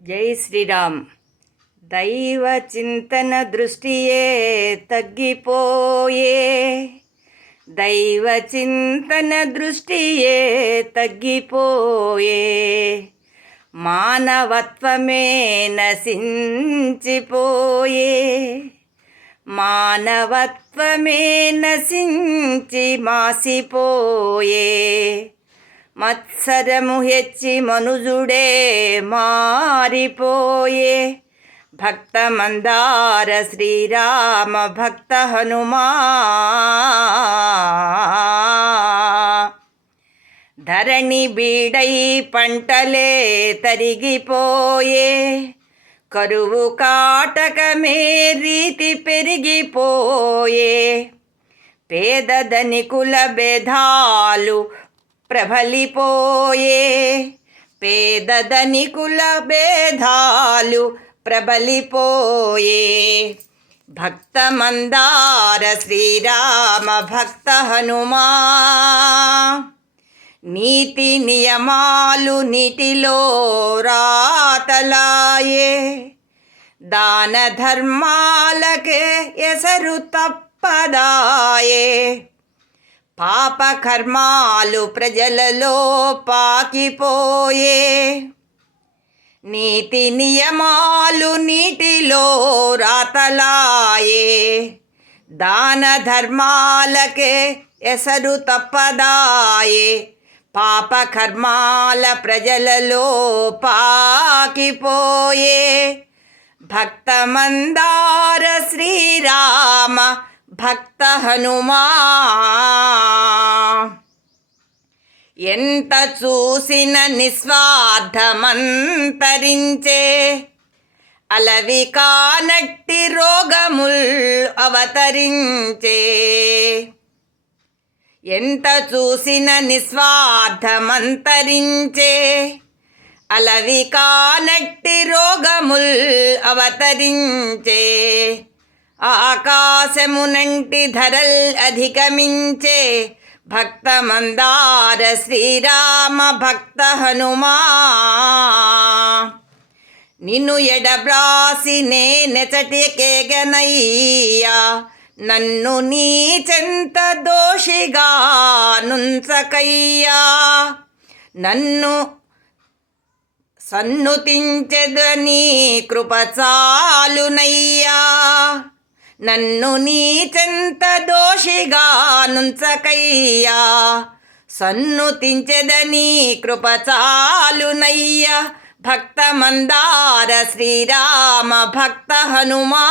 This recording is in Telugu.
జై శ్రీరామ్. దైవ చింతన దృష్టియే తగ్గిపోయే, దైవ చింతన దృష్టియే తగ్గిపోయే, మానవత్వమే నశించిపోయే, మానవత్వమే నశించి మాసిపోయే, మత్సరము హెచ్చి మనుజుడే మారిపోయే, భక్త మందార శ్రీరామ భక్త హనుమా. ధరణి బీడై పంటలే తరిగిపోయే, కరువు కాటకమే రీతి పెరిగిపోయే, పేద ధనికుల భేదాలు ప్రబలిపోయే, పేద ధనికుల భేదాలు ప్రబలిపోయే, భక్త మందార శ్రీరామ భక్త హనుమా. నీతి నియమాలు నీటిలో రాతలాయే, దాన ధర్మాలకే ఎసరు తప్పదాయే, పాప కర్మాలు ప్రజలలో పాకిపోయే, నీతి నియమాలు నీటిలో రాతలాయే, దాన ధర్మాలకే ఎసరు తప్పదాయే, పాప కర్మాల ప్రజలలో పాకిపోయే, భక్త మందార శ్రీరామ భక్త హనుమా. ఎంత చూసిన నిస్వార్థమంతరించే, అలవి కానట్టి రోగముల్ అవతరించే, ఎంత చూసిన నిస్వార్థమంతరించే, అలవి కానట్టి రోగముల్ అవతరించే, ఆకాశమునంటి ధరల్ అధిగమించే, భక్త మందార శ్రీరామ భక్త హనుమా. నిన్ను ఎడబ్రాసి నేనెచటికేగనయ్యా, నన్ను నీ చెంత దోషిగా నుంచకయ్యా, నన్ను సన్నుతించెదని కృప చాలునయ్యా, నన్ను నీ చెంత దోషిగా నుంచకయ్యా, సన్నుతించెదని కృప చాలునయ్యా, భక్త మందార శ్రీరామ భక్త హనుమా.